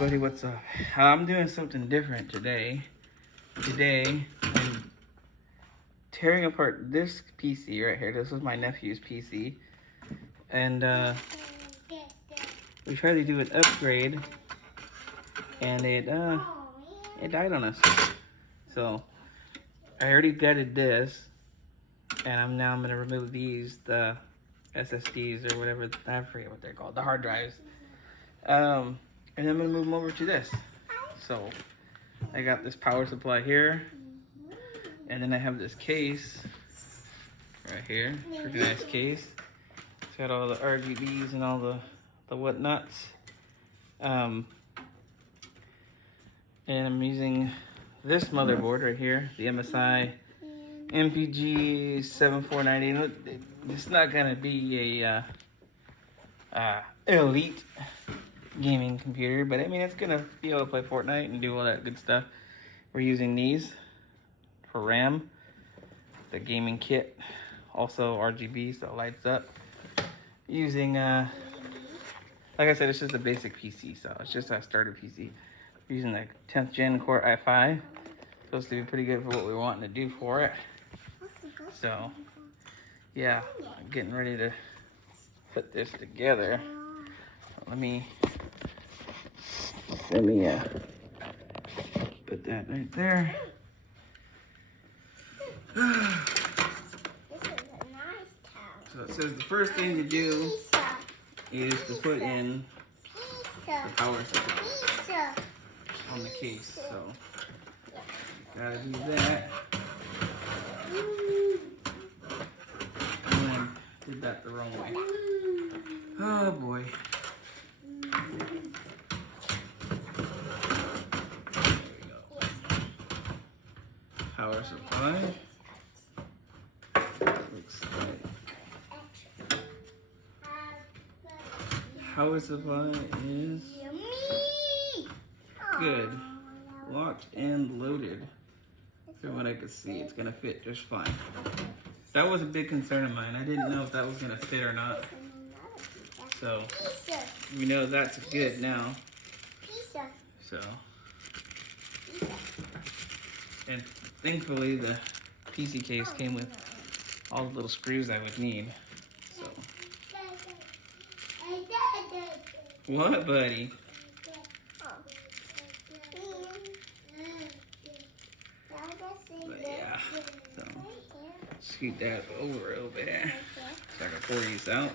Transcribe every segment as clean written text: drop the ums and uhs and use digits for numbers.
buddy, what's up? I'm doing something different today. Today, I'm tearing apart this PC right here. This is my nephew's PC. And we tried to do an upgrade, and it died on us. So, I already gutted this, and I'm gonna remove these, the SSDs or whatever, I forget what they're called, the hard drives. And then I'm gonna move them over to this. So I got this power supply here, and then I have this case right here, pretty nice case. It's got all the RGBs and all the whatnots. And I'm using this motherboard right here, the MSI MPG 7490. It's not gonna be a elite gaming computer, but I mean it's gonna be able to play Fortnite and do all that good stuff. We're using these for RAM, the gaming kit, also RGB so it lights up. Using like I said, it's just a basic PC, so it's just a starter PC. We're using the 10th gen Core i5. Supposed to be pretty good for what we're wanting to do for it. So yeah, I'm getting ready to put this together. Let me put that right there. So it says the first thing to do is to put in the power supply on the case. So gotta do that. And I did that the wrong way. Oh boy. Power supply. Looks like power supply is good. Locked and loaded. From what I could see, it's gonna fit just fine. That was a big concern of mine. I didn't know if that was gonna fit or not. So we know that's good now. So, and thankfully the PC case came with all the little screws I would need. So, what, buddy? But yeah, so scoot that over a little bit so I can pour these out.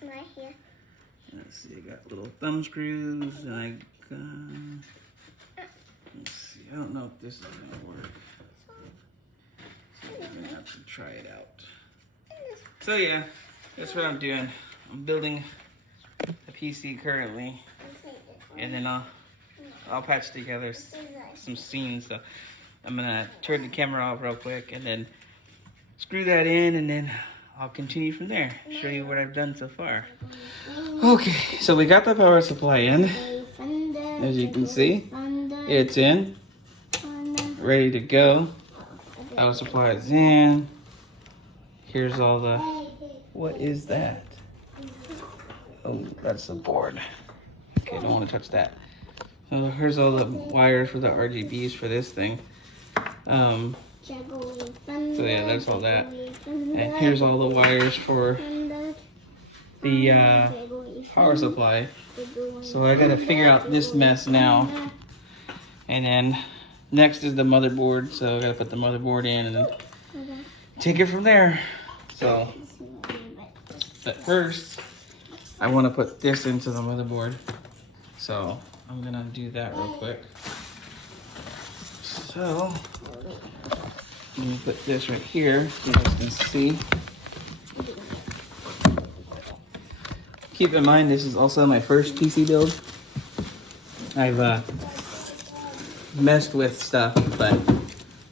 Right here. Let's see, I got little thumb screws, and I got, let's see, I don't know if this is gonna work. So I'm gonna have to try it out. So yeah, that's what I'm doing. I'm building a PC currently, and then I'll patch together some scenes. So I'm gonna turn the camera off real quick, and then screw that in, and then I'll continue from there. Show you what I've done so far. Okay, so we got the power supply in. As you can see, it's in, ready to go. Power supply is in. Here's all the, what is that? Oh, that's the board. Okay, don't want to touch that. So here's all the wires for the RGBs for this thing. So yeah, that's all that. And here's all the wires for the power supply. So I gotta figure out this mess now. And then next is the motherboard. So I gotta put the motherboard in and take it from there. So, but first, I wanna put this into the motherboard. So I'm gonna do that real quick. So, let me put this right here so you guys can see. Keep in mind, this is also my first PC build. I've messed with stuff, but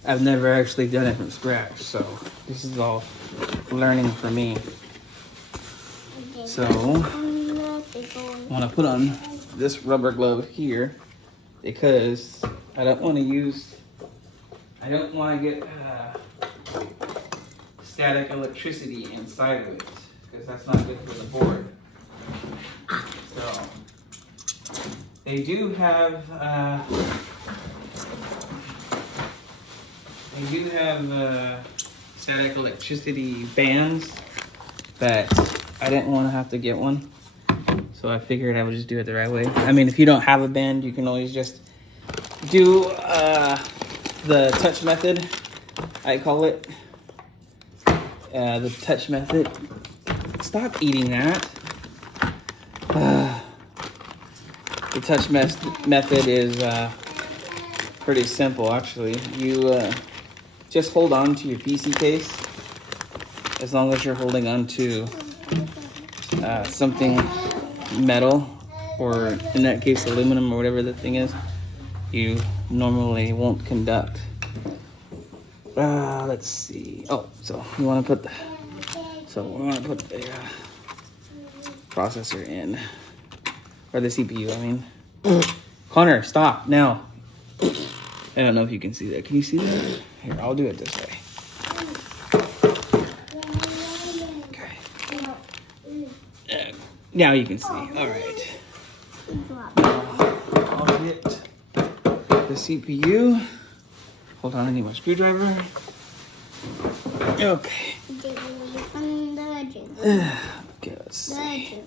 I've never actually done it from scratch. So this is all learning for me. So I want to put on this rubber glove here because I don't want to get static electricity inside of it because that's not good for the board. So They do have static electricity bands, but I didn't want to have to get one, so I figured I would just do it the right way. I mean, if you don't have a band, you can always just do the touch method, I call it. The touch method. Stop eating that. The touch method is pretty simple, actually. You just hold on to your PC case, as long as you're holding on to something metal, or in that case aluminum or whatever the thing is, you normally won't conduct. Let's see. Oh, so we want to put the processor in, or the CPU, I mean. Connor, stop now. I don't know if you can see that. Can you see that? Here, I'll do it this way. Okay. Now you can see. All right. I'll get the CPU. Hold on, I need my screwdriver. Okay. Okay, let's see.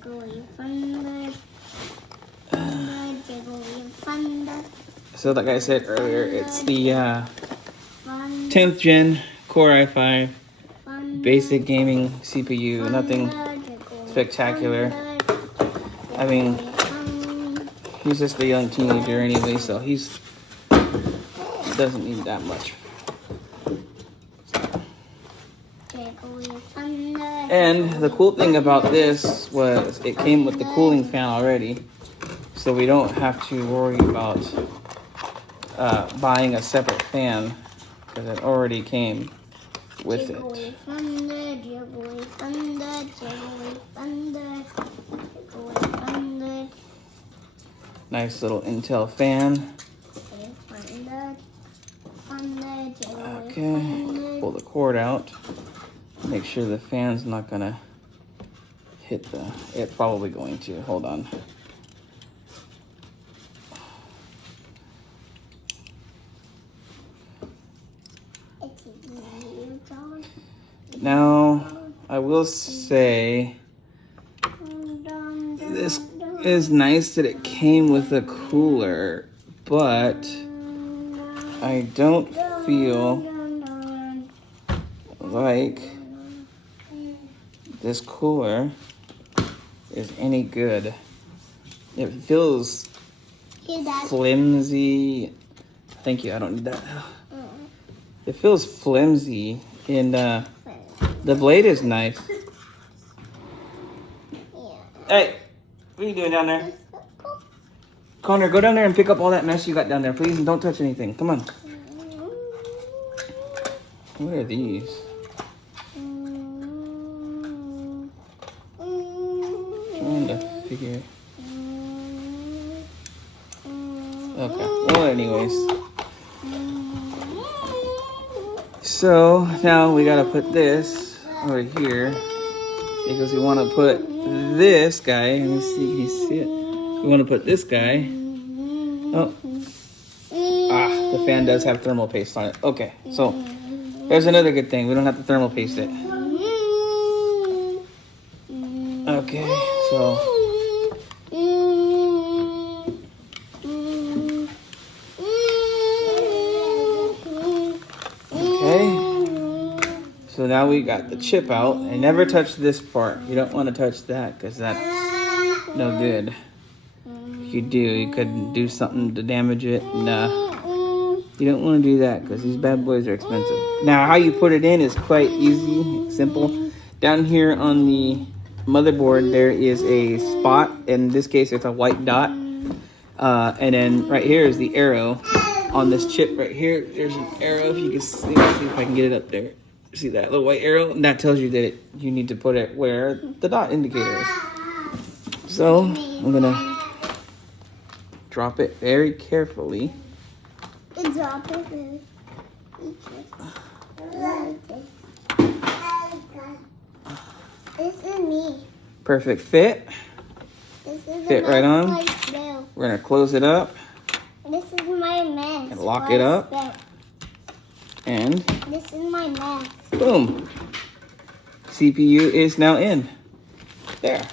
So like I said earlier, it's the 10th gen Core i5 basic gaming CPU. Nothing spectacular. I mean, he's just a young teenager anyway, so he doesn't need that much. And the cool thing about this was it came with the cooling fan already, so we don't have to worry about buying a separate fan, because it already came with it. Nice little Intel fan. Okay, pull the cord out. Make sure the fan's not gonna hit it's probably going to. Hold on. Now, I will say, this is nice that it came with a cooler, but I don't feel like this cooler is any good. It feels flimsy. Thank you, I don't need that. It feels flimsy, and the blade is nice. Hey, what are you doing down there? Connor, go down there and pick up all that mess you got down there, please, and don't touch anything. Come on. What are these? Trying to figure. Okay. Well, anyways. So now we gotta put this over here, because we want to put this guy. Let me see. Can you see it? We want to put this guy. Oh. The fan does have thermal paste on it. Okay. So there's another good thing. We don't have to thermal paste it. Okay. So. So now we got the chip out. I never touched this part. You don't want to touch that, because that's no good. If you do, you could do something to damage it. Nah, you don't want to do that, because these bad boys are expensive. Now, how you put it in is quite easy, simple. Down here on the motherboard, there is a spot. In this case, it's a white dot. And then right here is the arrow on this chip right here. There's an arrow. If you can see, let's see if I can get it up there. See that little white arrow? And that tells you that you need to put it where the dot indicator is. So I'm gonna drop it very carefully. Drop it very carefully. This is me. Perfect fit. This is Fit right on. We're gonna close it up This is my mess. and lock it up. And This is my mess. boom. CPU is now in. There.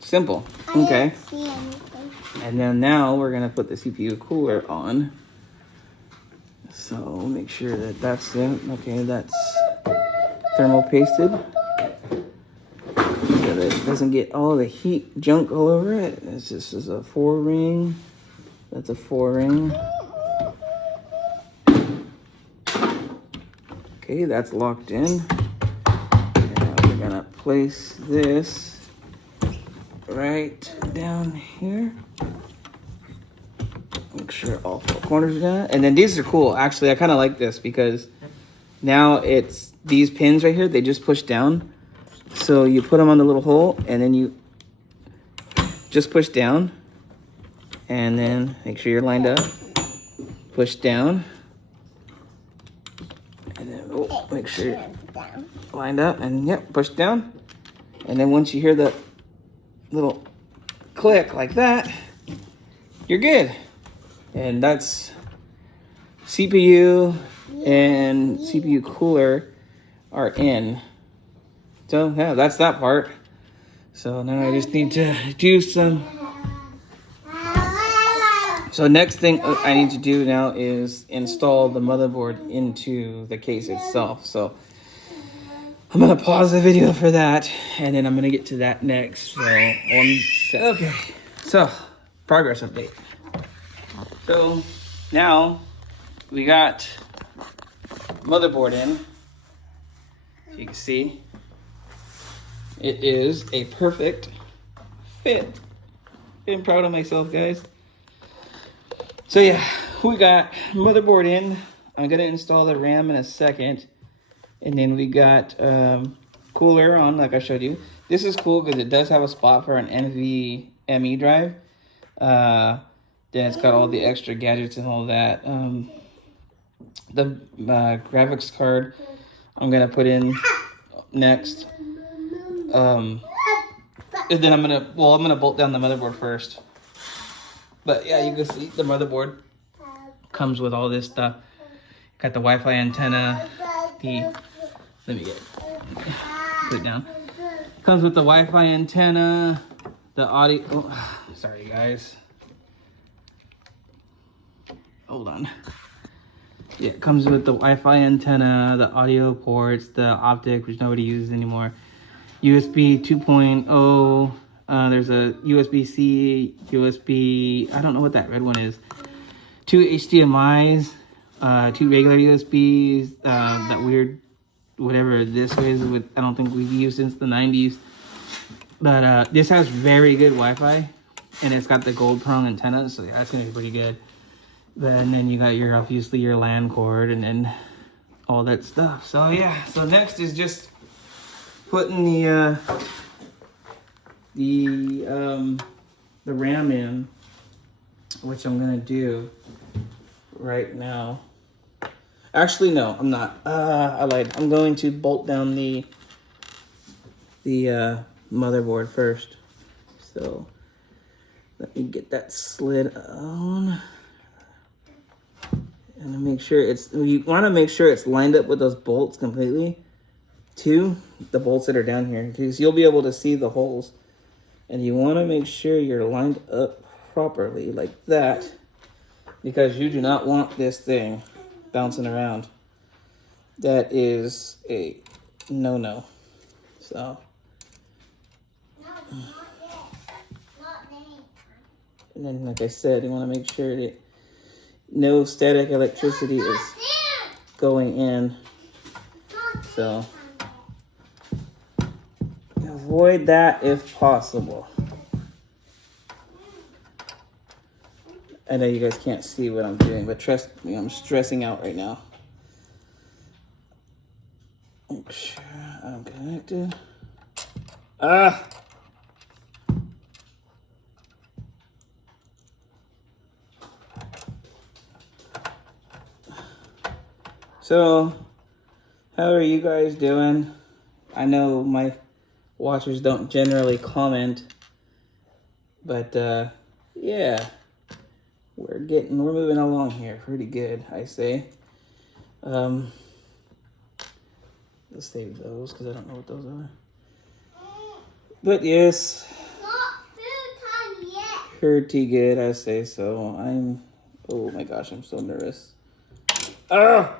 Simple. Okay. I didn't see anything. And then now we're gonna put the CPU cooler on. So make sure that that's it. Okay, that's thermal pasted. So that it doesn't get all the heat junk all over it. This is a 4-ring. That's a 4-ring. Okay, that's locked in. And we're gonna place this right down here. Make sure all 4 corners are done. And then these are cool. Actually, I kind of like this because now it's these pins right here. They just push down. So you put them on the little hole and then you just push down. And then make sure you're lined up. Push down. And then make sure you're lined up. And yep, push down. And then once you hear the little click like that, you're good. And that's CPU and CPU cooler are in. So yeah, that's that part. So now I just need to do some. So next thing I need to do now is install the motherboard into the case itself. So I'm gonna pause the video for that, and then I'm gonna get to that next. So okay. So progress update. So now we got motherboard in. As you can see, it is a perfect fit. I'm proud of myself, guys. So yeah, we got motherboard in. I'm gonna install the RAM in a second. And then we got cooler on, like I showed you. This is cool because it does have a spot for an NVMe drive. Then it's got all the extra gadgets and all that. The graphics card I'm gonna put in next. And then I'm gonna bolt down the motherboard first. But yeah, you can see the motherboard comes with all this stuff. Got the Wi-Fi antenna. Let me put it down. Comes with the Wi-Fi antenna, the audio. Oh, sorry guys. Hold on. Yeah, it comes with the Wi-Fi antenna, the audio ports, the optic, which nobody uses anymore. USB 2.0. There's a USB-C, USB, I don't know what that red one is. 2 HDMIs, 2 regular USBs, that weird, whatever this is, I don't think we've used since the 90s. But this has very good Wi-Fi, and it's got the gold prong antenna, so yeah, that's gonna be pretty good. And then you got your, obviously, your LAN cord, and then all that stuff. So yeah, so next is just putting the RAM in, which I'm gonna do right now. Actually, no, I'm not. I lied. I'm going to bolt down the motherboard first. So let me get that slid on, and make sure you want to make sure it's lined up with those bolts completely. Too, the bolts that are down here, because you'll be able to see the holes. And you want to make sure you're lined up properly like that, because you do not want this thing bouncing around. That is a no-no. So, and then like I said, you want to make sure that no static electricity is going in. So avoid that if possible. I know you guys can't see what I'm doing, but trust me, I'm stressing out right now. Make sure I'm connected. So, how are you guys doing? I know my watchers don't generally comment, but yeah, we're moving along here pretty good, I say. Let's save those because I don't know what those are. But yes, Not food time yet. pretty good, I say so. Oh my gosh, I'm so nervous. Ah!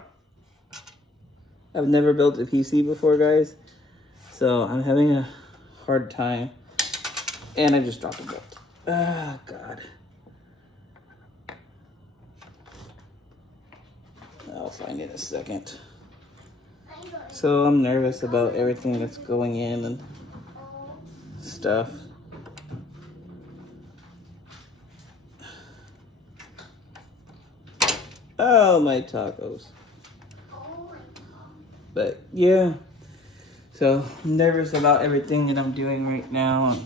I've never built a PC before, guys, so I'm having a hard time. And I just dropped a bolt. Ah, God. I'll find it in a second. So I'm nervous about everything that's going in and stuff. Oh, my tacos. But yeah, so I'm nervous about everything that I'm doing right now.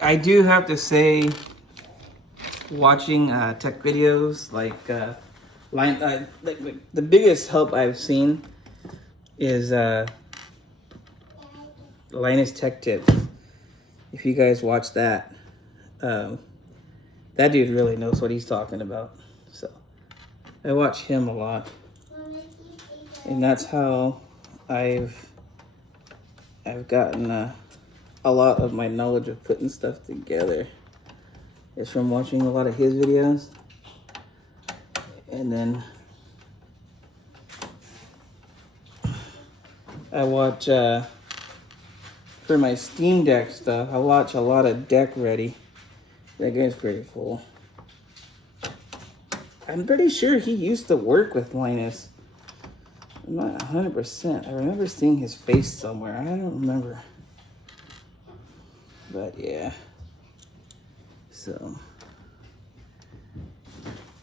I do have to say, watching tech videos like the biggest help I've seen is Linus Tech Tips. If you guys watch that, that dude really knows what he's talking about. So I watch him a lot, and that's how I've gotten a lot of my knowledge of putting stuff together. Is from watching a lot of his videos, and then I watch for my Steam Deck stuff. I watch a lot of Deck Ready. That guy's pretty cool. I'm pretty sure he used to work with Linus. I'm not 100%. I remember seeing his face somewhere. I don't remember. But yeah. So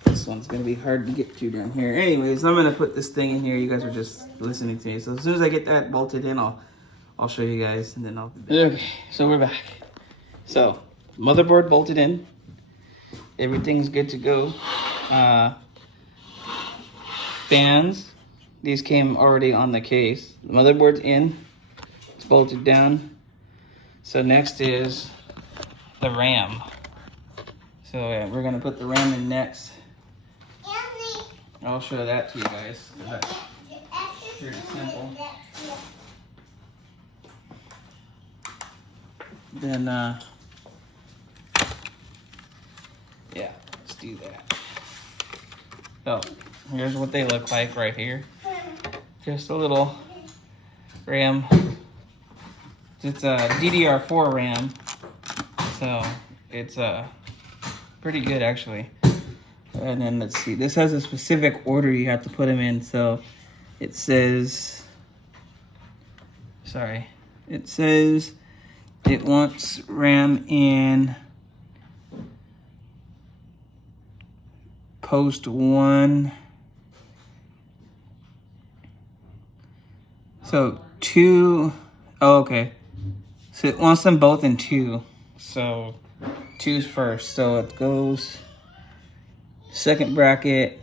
this one's gonna be hard to get to down here. Anyways, I'm gonna put this thing in here. You guys are just listening to me. So as soon as I get that bolted in, I'll show you guys, and then I'll be back. Okay, so we're back. So motherboard bolted in. Everything's good to go. Fans. These came already on the case. The motherboard's in. It's bolted down. So next is the RAM. So yeah, we're gonna put the RAM in next. I'll show that to you guys. That's pretty simple. Then yeah, let's do that. So here's what they look like right here. Just a little RAM. It's a DDR4 RAM, so it's pretty good actually. And then let's see, this has a specific order you have to put them in. So it says, it wants RAM in post 1. So 2, oh, okay. So it wants them both in 2. So 2's first. So it goes second bracket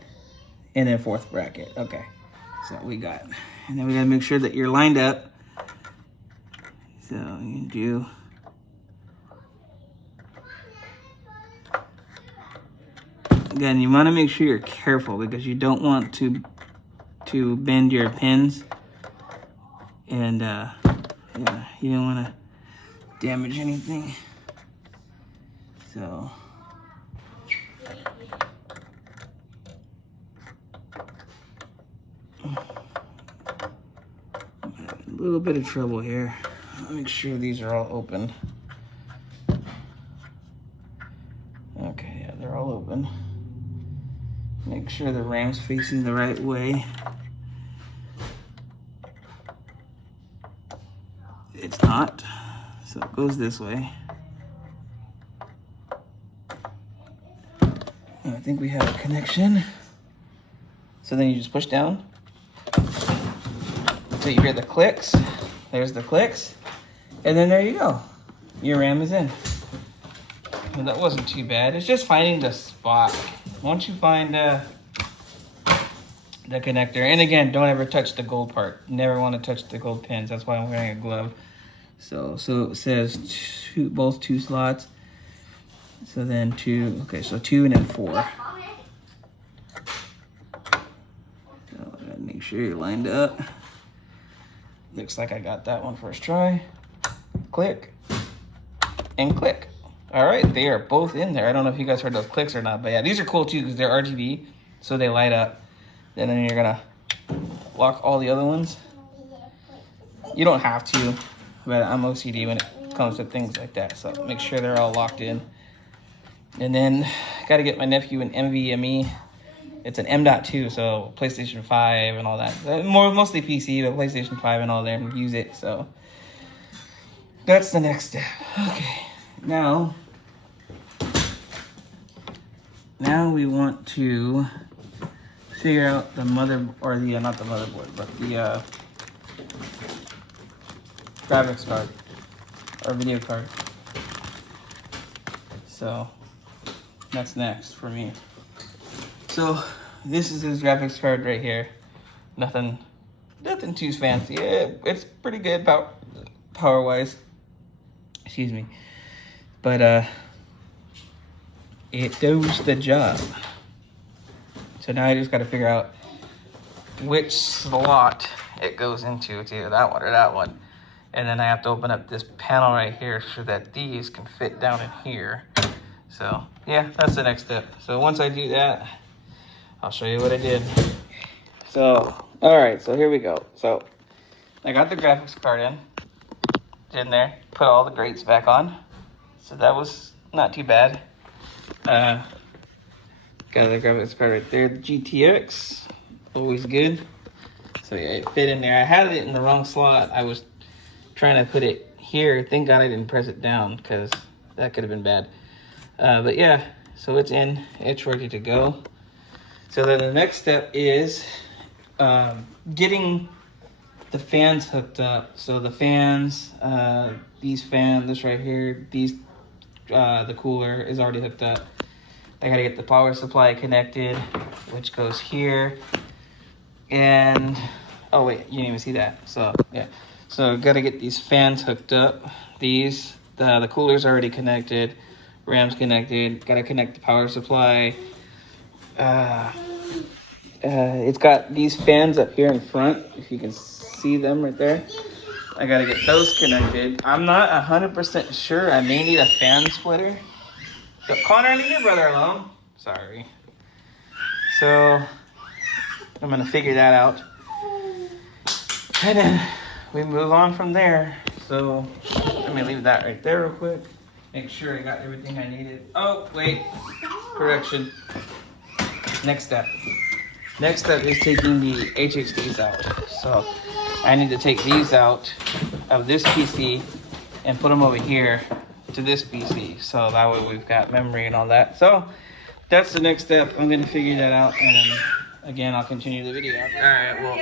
and then fourth bracket. Okay. So we got, and then we gotta make sure that you're lined up. So you do. Again, you want to make sure you're careful because you don't want to bend your pins, and yeah, you don't want to damage anything. So I'm having a little bit of trouble here. I'll make sure these are all open. Okay, yeah, they're all open. Make sure the RAM's facing the right way. It's not, so it goes this way. And I think we have a connection. So then you just push down. So you hear the clicks. There's the clicks. And then there you go. Your RAM is in. Well, that wasn't too bad. It's just finding the spot. Once you find the connector, and again, don't ever touch the gold part. Never want to touch the gold pins. That's why I'm wearing a glove. So it says both two slots. So then 2, okay, so 2 and then 4. So I gotta make sure you're lined up. Looks like I got that one first try. Click and click. All right, they are both in there. I don't know if you guys heard those clicks or not, but yeah, these are cool too because they're RGB, so they light up. And then you're gonna lock all the other ones. You don't have to, but I'm OCD when it comes to things like that, so make sure they're all locked in. And then got to get my nephew an NVMe. It's an M.2, so PlayStation 5 and all that. Mostly PC, but PlayStation 5 and all that, and use it. So that's the next step. Okay, now we want to figure out the mother, or the not the motherboard, but the graphics card or video card. So that's next for me. So this is his graphics card right here. Nothing too fancy. Yeah, it's pretty good power wise. Excuse me. But it does the job. So now I just got to figure out which slot it goes into. It's either that one or that one. And then I have to open up this panel right here so that these can fit down in here. So yeah, that's the next step. So once I do that, I'll show you what I did. So, all right, so here we go. So I got the graphics card in there, put all the grates back on. So that was not too bad. Got the graphics card right there, the GTX, always good. So yeah, it fit in there. I had it in the wrong slot. I was trying to put it here. Thank God I didn't press it down because that could have been bad. But yeah, so it's in, it's ready to go. So then the next step is getting the fans hooked up. So the fans, these fans, this right here, the cooler is already hooked up. I gotta get the power supply connected, which goes here. And, oh wait, you didn't even see that. So yeah, so gotta get these fans hooked up. The cooler's already connected. RAM's connected. Gotta connect the power supply. It's got these fans up here in front, if you can see them right there. I gotta get those connected. I'm not 100% sure. I may need a fan splitter. So, Connor, leave your brother alone. Sorry. So I'm gonna figure that out. And then we move on from there. So let me leave that right there real quick. Make sure I got everything I needed. Oh, wait. Correction. Next step. Next step is taking the HHDs out. So I need to take these out of this PC and put them over here to this PC. So that way we've got memory and all that. So that's the next step. I'm going to figure that out. And then again, I'll continue the video. All right, well,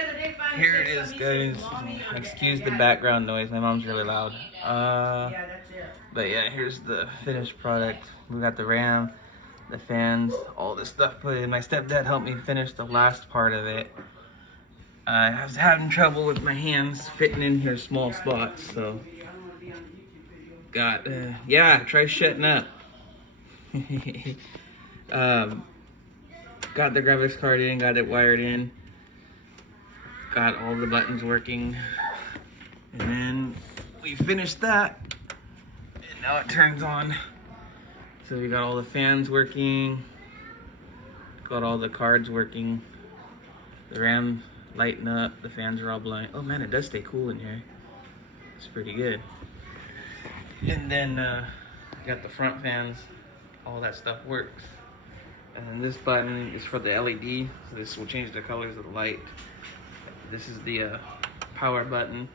here it is, guys. Excuse the background noise. My mom's really loud. But yeah, here's the finished product. We got the RAM, the fans, all this stuff put in. My stepdad helped me finish the last part of it. I was having trouble with my hands fitting in here small spots, so yeah, try shutting up. Got the graphics card in, got it wired in, got all the buttons working, and then we finished that. Now it turns on. So we got all the fans working, got all the cards working, the RAM lighting up, the fans are all blowing. Oh man, it does stay cool in here. It's pretty good. And then got the front fans, all that stuff works. And then this button is for the LED, so this will change the colors of the light. This is the power button.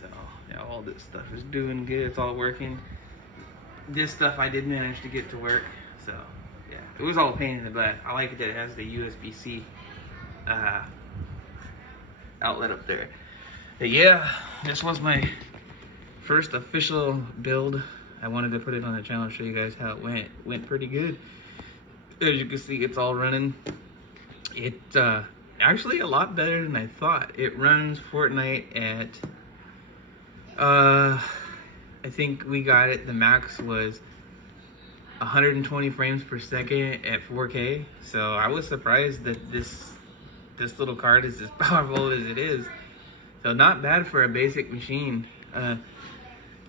So yeah, all this stuff is doing good, it's all working. This stuff I did manage to get to work, so yeah, it was all a pain in the butt. I like it that it has the USB-C outlet up there. But yeah, this was my first official build. I wanted to put it on the channel and show you guys how it went. It went pretty good. As you can see, it's all running. It's actually a lot better than I thought. It runs Fortnite at I think we got it, the max was 120 frames per second at 4K. So I was surprised that this little card is as powerful as it is. So not bad for a basic machine.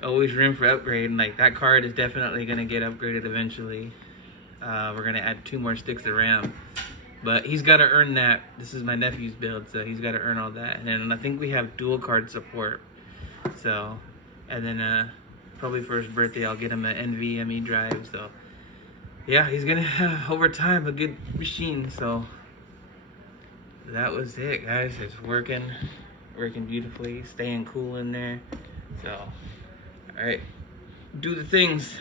Always room for upgrade. And like that card is definitely gonna get upgraded eventually. We're gonna add 2 more sticks of RAM. But he's got to earn that. This is my nephew's build, so he's got to earn all that. And then I think we have dual card support. So, and then probably for his birthday, I'll get him an NVMe drive. So, yeah, he's gonna have over time a good machine. So, that was it, guys. It's working beautifully, staying cool in there. So, all right, do the things.